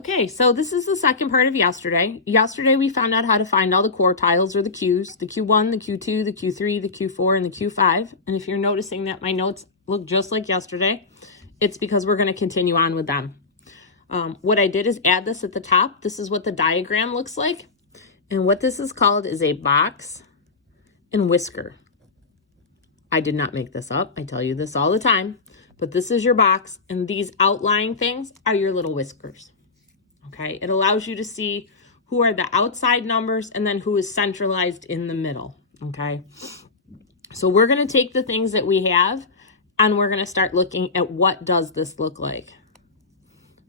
Okay, so this is the second part of yesterday. Yesterday we found out how to find all the quartiles or the Qs, the Q1, the Q2, the Q3, the Q4, and the Q5. And if you're noticing that my notes look just like yesterday, it's because we're going to continue on with them. What I did is add this at the top. This is what the diagram looks like. And what this is called is a box and whisker. I did not make this up. I tell you this all the time. But this is your box, and these outlying things are your little whiskers. Okay, it allows you to see who are the outside numbers and then who is centralized in the middle. Okay, so we're going to take the things that we have and we're going to start looking at what does this look like.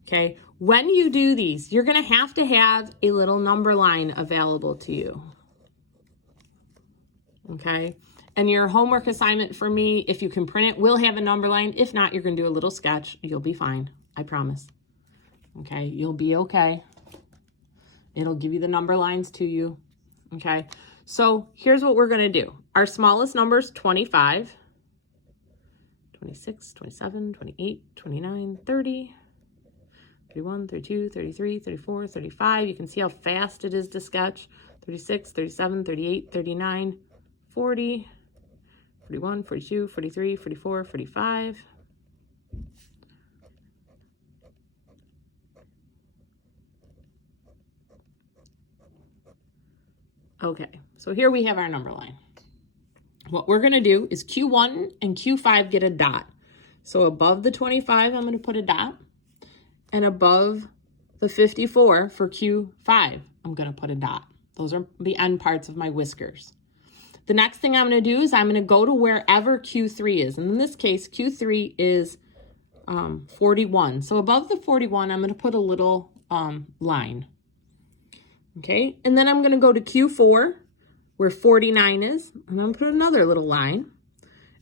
Okay, when you do these, you're going to have a little number line available to you. Okay, and your homework assignment for me, if you can print it, will have a number line. If not, you're going to do a little sketch. You'll be fine. I promise. Okay, you'll be okay. It'll give you the number lines to you. Okay, so here's what we're going to do. Our smallest number is 25, 26, 27, 28, 29, 30, 31, 32, 33, 34, 35. You can see how fast it is to sketch. 36, 37, 38, 39, 40, 41, 42, 43, 44, 45. Okay, so here we have our number line. What we're going to do is Q1 and Q5 get a dot. So above the 25, I'm going to put a dot. And above the 54 for Q5, I'm going to put a dot. Those are the end parts of my whiskers. The next thing I'm going to do is I'm going to go to wherever Q3 is. And in this case, Q3 is 41. So above the 41, I'm going to put a little line. Okay, and then I'm going to go to Q4, where 49 is, and I'm going to put another little line.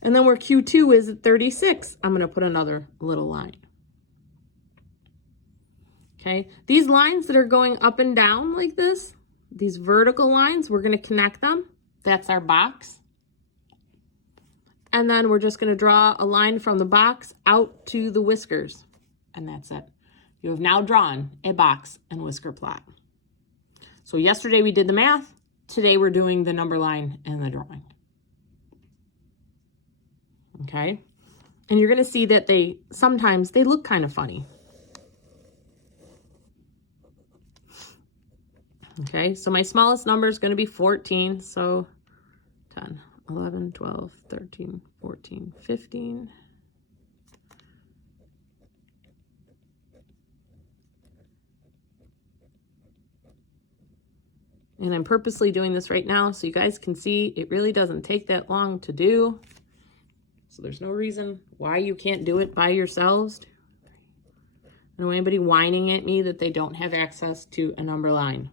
And then where Q2 is at 36, I'm going to put another little line. Okay, these lines that are going up and down like this, these vertical lines, we're going to connect them. That's our box. And then we're just going to draw a line from the box out to the whiskers. And that's it. You have now drawn a box and whisker plot. So yesterday we did the math. Today we're doing the number line and the drawing. Okay. And you're going to see that sometimes they look kind of funny. Okay. So my smallest number is going to be 14. So 10, 11, 12, 13, 14, 15. And I'm purposely doing this right now so you guys can see it really doesn't take that long to do. So there's no reason why you can't do it by yourselves. I don't know anybody whining at me that they don't have access to a number line.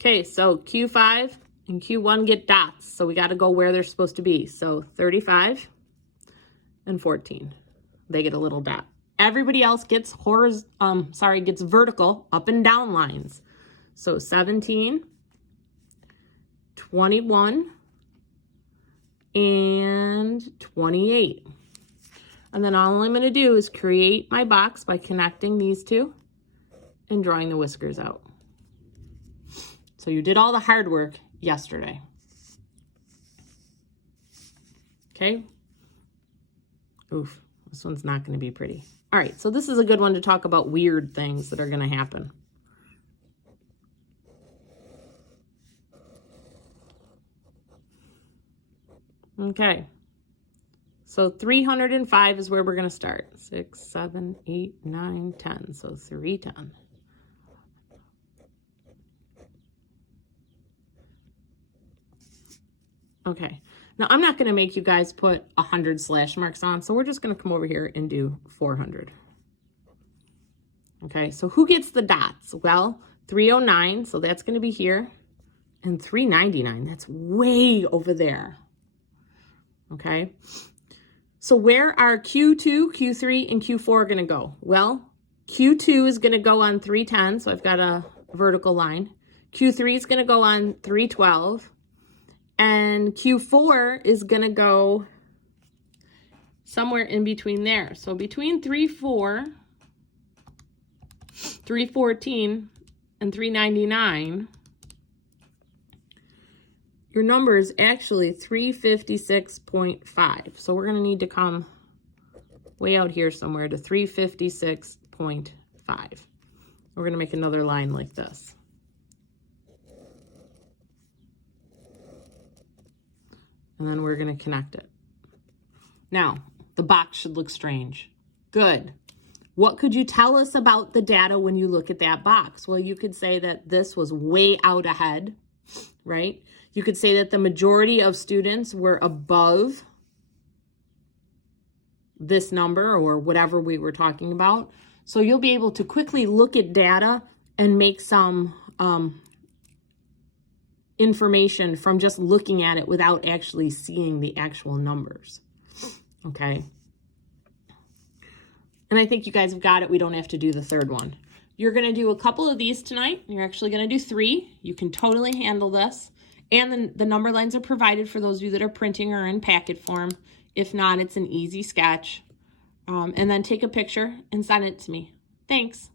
Okay, so Q5 and Q1 get dots. So we got to go where they're supposed to be. So 35 and 14. They get a little dot. Everybody else gets gets vertical up and down lines. So 17, 21, and 28. And then all I'm going to do is create my box by connecting these two and drawing the whiskers out. So you did all the hard work yesterday. Okay. Oof, this one's not going to be pretty. All right, so this is a good one to talk about weird things that are going to happen. Okay, so 305 is where we're going to start. 6, 7, 8, 9, 10. So 310. Okay, now I'm not going to make you guys put 100 slash marks on, so we're just going to come over here and do 400. Okay, so who gets the dots? Well, 309, so that's going to be here, and 399, that's way over there. Okay, so where are Q2, Q3, and Q4 going to go? Well, Q2 is going to go on 310, so I've got a vertical line. Q3 is going to go on 312, and Q4 is going to go somewhere in between there. So between 3, 4 314 and 399, your number is actually 356.5. So we're going to need to come way out here somewhere to 356.5. We're going to make another line like this. And then we're going to connect it. Now, the box should look strange. Good. What could you tell us about the data when you look at that box? Well, you could say that this was way out ahead, right? You could say that the majority of students were above this number or whatever we were talking about. So you'll be able to quickly look at data and make some information from just looking at it without actually seeing the actual numbers. Okay. And I think you guys have got it. We don't have to do the third one. You're going to do a couple of these tonight. You're actually going to do 3. You can totally handle this. And then the number lines are provided for those of you that are printing or in packet form. If not, it's an easy sketch. And then take a picture and send it to me. Thanks.